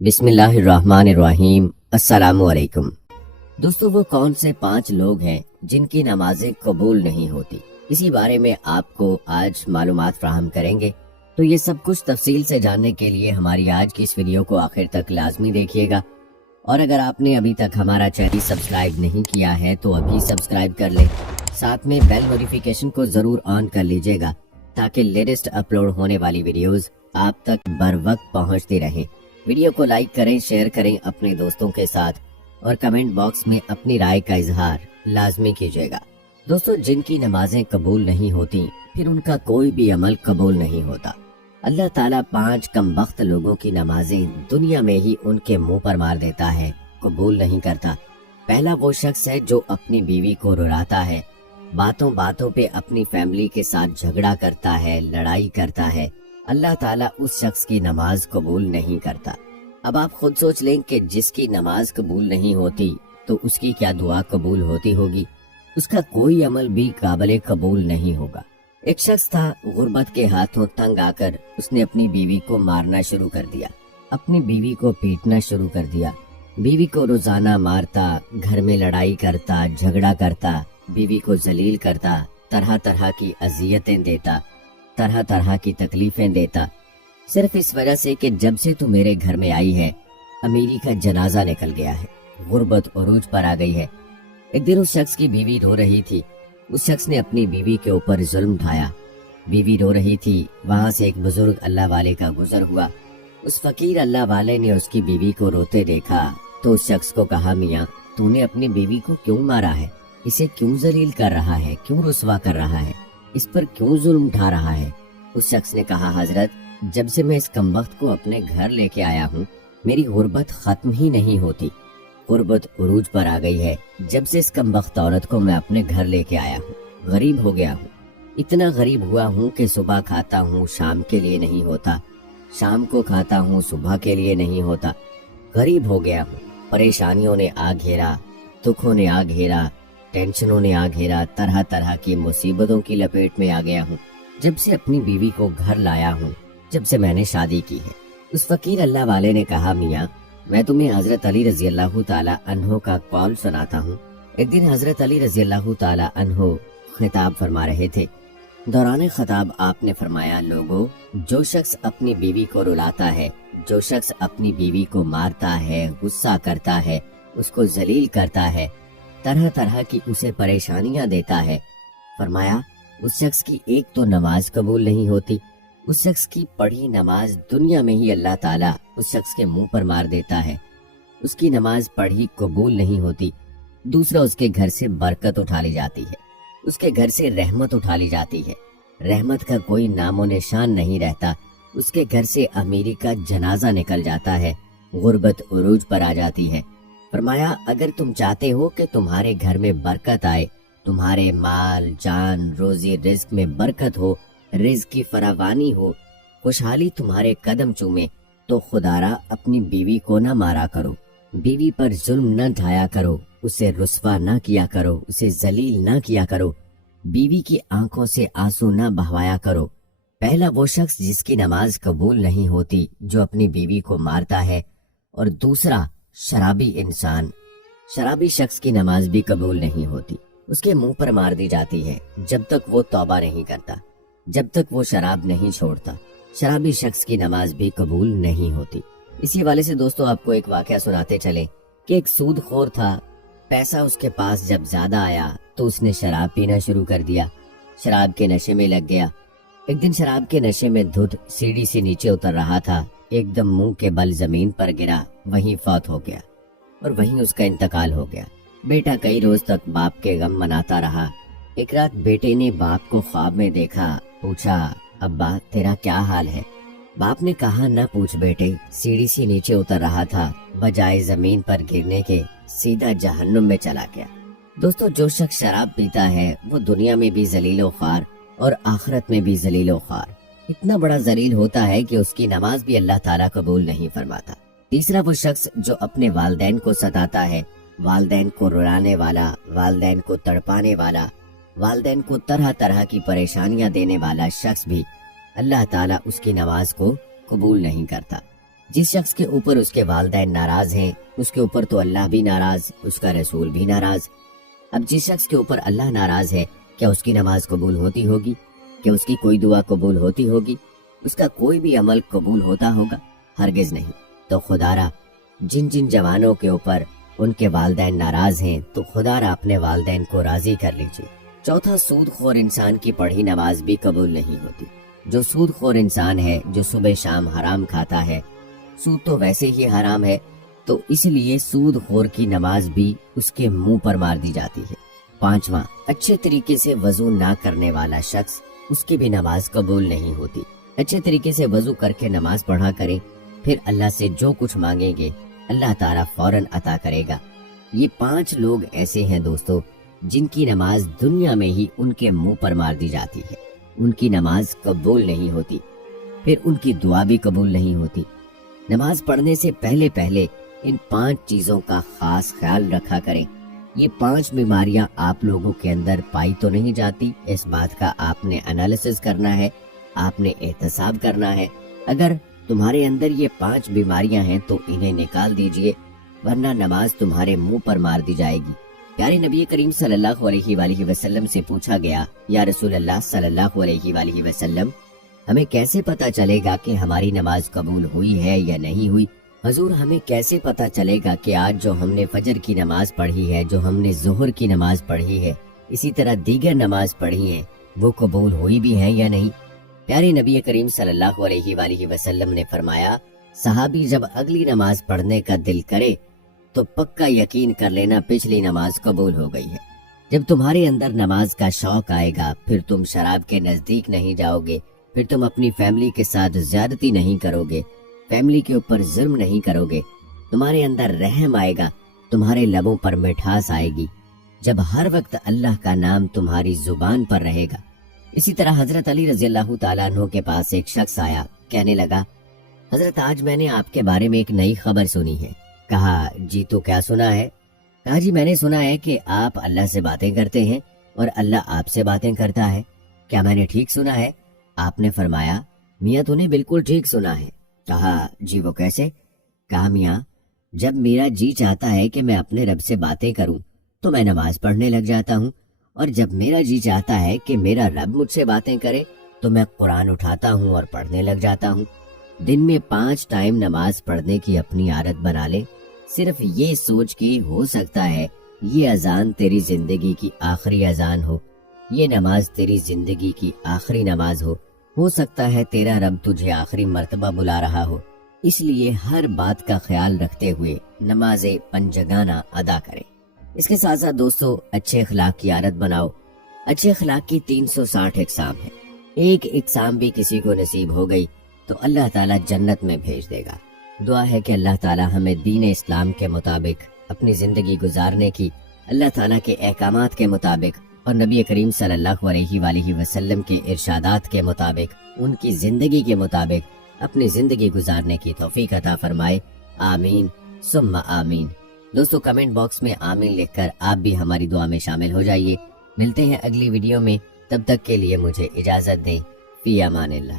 बिस्मिल्लाहिर्रहमानिर्रहीम। अस्सलामु अलैकुम। दोस्तों, वो कौन से 5 लोग हैं जिनकी नमाजें कबूल नहीं होती, इसी बारे में आपको आज मालूमात फ्राहम करेंगे। तो ये सब कुछ तफसील से जानने के लिए हमारी आज की इस वीडियो को आखिर तक लाजमी देखिएगा। और अगर आपने अभी तक हमारा चैनल सब्सक्राइब नहीं किया है तो अभी सब्सक्राइब कर लें। साथ में बेल नोटिफिकेशन को जरूर ऑन कर लीजिएगा ताकि लेटेस्ट अपलोड होने वाली वीडियोस आप तक बर वक्त पहुँचती रहे। वीडियो को लाइक करें, शेयर करें अपने दोस्तों के साथ और कमेंट बॉक्स में अपनी राय का इजहार लाजमी कीजिएगा। दोस्तों, जिनकी नमाजें कबूल नहीं होती फिर उनका कोई भी अमल कबूल नहीं होता। अल्लाह ताला 5 कमबख्त लोगों की नमाजें दुनिया में ही उनके मुंह पर मार देता है, कबूल नहीं करता। पहला वो शख्स है जो अपनी बीवी को रुलाता है, बातों बातों पे अपनी फैमिली के साथ झगड़ा करता है, लड़ाई करता है। अल्लाह ताला उस शख्स की नमाज कबूल नहीं करता। अब आप खुद सोच लें कि जिसकी नमाज कबूल नहीं होती तो उसकी क्या दुआ कबूल होती होगी। उसका कोई अमल भी काबिल कबूल नहीं होगा। एक शख्स था, गुर्बत के हाथों तंग आकर उसने अपनी बीवी को मारना शुरू कर दिया, अपनी बीवी को पीटना शुरू कर दिया। बीवी को रोजाना मारता, घर में लड़ाई करता, झगड़ा करता, बीवी को जलील करता, तरह तरह की अजियतें देता, तरह तरह की तकलीफें देता, सिर्फ इस वजह से कि जब से तू मेरे घर में आई है अमीरी का जनाजा निकल गया है, गुर्बत उरूज पर आ गई है। एक दिन उस शख्स की बीवी रो रही थी। उस शख्स ने अपनी बीवी के ऊपर जुल्म ढाया। बीवी रो रही थी, वहां से एक बुजुर्ग अल्लाह वाले का गुजर हुआ। उस फकीर अल्लाह वाले ने उसकी बीवी को रोते देखा तो उस शख्स को कहा, मियाँ तूने अपनी बीवी को क्यों मारा है, इसे क्यों जलील कर रहा है, क्यों रुसवा कर रहा है, इस पर क्यों जुल्म उठा रहा है। उस शख्स ने कहा, हजरत जब से मैं इस कमबख्त को अपने घर लेके आया हूँ मेरी गुर्बत खत्म ही नहीं होती, गुर्बत उरूज पर आ गई है। जब से इस कमबख्त औरत को मैं अपने घर लेके आया हूँ गरीब हो गया हूँ, इतना गरीब हुआ हूँ कि सुबह खाता हूँ शाम के लिए नहीं होता, शाम को खाता हूँ सुबह के लिए नहीं होता। गरीब हो गया हूँ, परेशानियों ने आ घेरा, दुखों ने आ घेरा, टेंशनों ने आ घेरा, तरह तरह की मुसीबतों की लपेट में आ गया हूँ जब से अपनी बीवी को घर लाया हूँ, जब से मैंने शादी की है। उस फकीर अल्लाह वाले ने कहा, मियाँ मैं तुम्हें हजरत अली रजी अल्लाह ताला अन्हो का कौल सुनाता हूँ। एक दिन हजरत अली रजी अल्लाह ताला अन्हो खिताब फरमा रहे थे। दौरान खिताब आपने फरमाया, लोगों जो शख्स अपनी बीवी को रुलाता है, जो शख्स अपनी बीवी को मारता है, गुस्सा करता है, उसको जलील करता है, तरह तरह की उसे परेशानियां देता है, फरमाया उस शख्स की एक तो नमाज कबूल नहीं होती, उस शख्स की पढ़ी नमाज दुनिया में ही अल्लाह ताला उस शख्स के मुंह पर मार देता है, उसकी नमाज पढ़ी कबूल नहीं होती। दूसरा, उसके घर से बरकत उठा ली जाती है, उसके घर से रहमत उठा ली जाती है, रहमत का कोई नामो निशान नहीं रहता, उसके घर से अमीरी का जनाजा निकल जाता है, गुर्बत उरूज पर आ जाती है। फरमाया अगर तुम चाहते हो कि तुम्हारे घर में बरकत आए, तुम्हारे माल जान रोजी रिज्क में बरकत हो, रिज्क की फरावानी हो, खुशहाली तुम्हारे कदम चूमे, तो खुदारा अपनी बीवी को न मारा करो, बीवी पर जुल्म न ढाया करो, उसे रुस्वा न किया करो, उसे जलील न किया करो, बीवी की आंखों से आंसू न बहवाया करो। पहला वो शख्स जिसकी नमाज कबूल नहीं होती जो अपनी बीवी को मारता है, और दूसरा शराबी इंसान। शराबी शख्स की नमाज भी कबूल नहीं होती, उसके मुंह पर मार दी जाती है जब तक वो तौबा नहीं करता, जब तक वो शराब नहीं छोड़ता। शराबी शख्स की नमाज भी कबूल नहीं होती। इसी वाले से दोस्तों आपको एक वाकया सुनाते चले कि एक सूदखोर था। पैसा उसके पास जब ज्यादा आया तो उसने शराब पीना शुरू कर दिया, शराब के नशे में लग गया। एक दिन शराब के नशे में धुत सीढ़ी से नीचे उतर रहा था, एकदम मुंह के बल जमीन पर गिरा, वहीं फौत हो गया और वहीं उसका इंतकाल हो गया। बेटा कई रोज तक बाप के गम मनाता रहा। एक रात बेटे ने बाप को ख्वाब में देखा, पूछा, अब्बा तेरा क्या हाल है। बाप ने कहा, न पूछ बेटे, सीढ़ी से नीचे उतर रहा था, बजाय जमीन पर गिरने के सीधा जहन्नुम में चला गया। दोस्तों, जो शख्स शराब पीता है वो दुनिया में भी जलीलो ख्वार और आखिरत में भी जलीलो ख्वार, इतना बड़ा जलील होता है कि उसकी नमाज भी अल्लाह ताला कबूल नहीं फरमाता। तीसरा वो शख्स जो अपने वालदैन को सताता है, वालदैन को रुलाने वाला, वालदैन को तड़पाने वाला, वालदैन को तरह तरह की परेशानियां देने वाला शख्स भी अल्लाह ताला उसकी नमाज को कबूल नहीं करता। जिस शख्स के ऊपर उसके वालिदैन नाराज हैं, उसके ऊपर तो अल्लाह भी नाराज, उसका रसूल भी नाराज। अब जिस शख्स के ऊपर अल्लाह नाराज है, क्या उसकी नमाज कबूल होती होगी? क्या उसकी कोई दुआ कबूल होती होगी? उसका कोई भी अमल कबूल होता होगा? हरगिज नहीं। तो खुदारा जिन जिन जवानों के ऊपर उनके वालिदैन नाराज हैं, तो खुदारा अपने वालिदैन को राजी कर लीजिए। चौथा, सूदखोर इंसान की पढ़ी नमाज भी कबूल नहीं होती। जो सूदखोर इंसान है, जो सुबह शाम हराम खाता है, सूद तो वैसे ही हराम है, तो इसलिए सूदखोर की नमाज भी उसके मुंह पर मार दी जाती है। पांचवा, अच्छे तरीके से वजू ना करने वाला शख्स, उसकी भी नमाज कबूल नहीं होती। अच्छे तरीके से वजू करके नमाज पढ़ा करें, फिर अल्लाह से जो कुछ मांगेंगे अल्लाह ताला फौरन अता करेगा। ये 5 लोग ऐसे हैं दोस्तों, जिनकी नमाज दुनिया में ही उनके मुंह पर मार दी जाती है। उनकी नमाज कबूल नहीं होती, फिर उनकी दुआ भी कबूल नहीं होती। नमाज पढ़ने से पहले पहले इन 5 चीजों का खास ख्याल रखा करें। ये 5 बीमारियां आप लोगों के अंदर पाई तो नहीं जाती, इस बात का आपने एनालिसिस करना है, आपने एहतसाब करना है। अगर तुम्हारे अंदर ये 5 बीमारियां हैं तो इन्हें निकाल दीजिए, वरना नमाज तुम्हारे मुंह पर मार दी जाएगी। प्यारे नबी करीम सल्लल्लाहु अलैहि वसल्लम से पूछा गया, या रसूल अल्लाह सल्लल्लाहु अलैहि वसल्लम, हमें कैसे पता चलेगा कि हमारी नमाज कबूल हुई है या नहीं हुई? हजूर, हमें कैसे पता चलेगा कि आज जो हमने फजर की नमाज पढ़ी है, जो हमने जोहर की नमाज पढ़ी है, इसी तरह दीगर नमाज पढ़ी है, वो कबूल हुई भी है या नहीं? प्यारे नबी करीम सल्लल्लाहु अलैहि वसल्लम ने फरमाया, सहाबी, जब अगली नमाज पढ़ने का दिल करे तो पक्का यकीन कर लेना पिछली नमाज कबूल हो गई है। जब तुम्हारे अंदर नमाज का शौक आएगा, फिर तुम शराब के नजदीक नहीं जाओगे, फिर तुम अपनी फैमिली के साथ ज्यादती नहीं करोगे, फैमिली के ऊपर जुल्म नहीं करोगे, तुम्हारे अंदर रहम आएगा, तुम्हारे लबों पर मिठास आएगी, जब हर वक्त अल्लाह का नाम तुम्हारी जुबान पर रहेगा। इसी तरह हजरत अली रज़ियल्लाहु ताला अन्हु के पास एक शख्स आया, कहने लगा, हजरत, आज मैंने आपके बारे में एक नई खबर सुनी है। कहा, जी तो क्या सुना है? कहा, जी मैंने सुना है कि आप अल्लाह से बातें करते हैं और अल्लाह आपसे बातें करता है। क्या मैंने ठीक सुना है? आपने फरमाया, मियाँ तूने बिल्कुल ठीक सुना है। कहा, जी वो कैसे? कहा, मियाँ, जब मेरा जी चाहता है कि मैं अपने रब से बातें करूं तो मैं नमाज पढ़ने लग जाता हूं, और जब मेरा जी चाहता है कि मेरा रब मुझसे बातें करे तो मैं कुरान उठाता हूं और पढ़ने लग जाता हूं। दिन में 5 टाइम नमाज पढ़ने की अपनी आदत बना ले, सिर्फ ये सोच के हो सकता है ये अजान तेरी जिंदगी की आखिरी अजान हो, ये नमाज तेरी जिंदगी की आखिरी नमाज हो सकता है तेरा रब तुझे आखिरी मर्तबा बुला रहा हो, इसलिए हर बात का ख्याल रखते हुए नमाज़े पंजगाना अदा करें। इसके साथ साथ दोस्तों, अच्छे अखलाक की आदत बनाओ। अच्छे अखलाक की 360 इकसाम है, एक इकसाम भी किसी को नसीब हो गई तो अल्लाह ताला जन्नत में भेज देगा। दुआ है कि अल्लाह ताला हमें दीन इस्लाम के मुताबिक अपनी जिंदगी गुजारने की, अल्लाह ताला के अहकामात के मुताबिक और नबी करीम सल्लल्लाहु अलैहि वसल्लम के इरशादात के मुताबिक, उनकी जिंदगी के मुताबिक अपनी जिंदगी गुजारने की तौफीक अता फरमाए। आमीन सुम्मा आमीन। दोस्तों, कमेंट बॉक्स में आमीन लिखकर आप भी हमारी दुआ में शामिल हो जाइए। मिलते हैं अगली वीडियो में, तब तक के लिए मुझे इजाजत दें। फी अमानिल्लाह।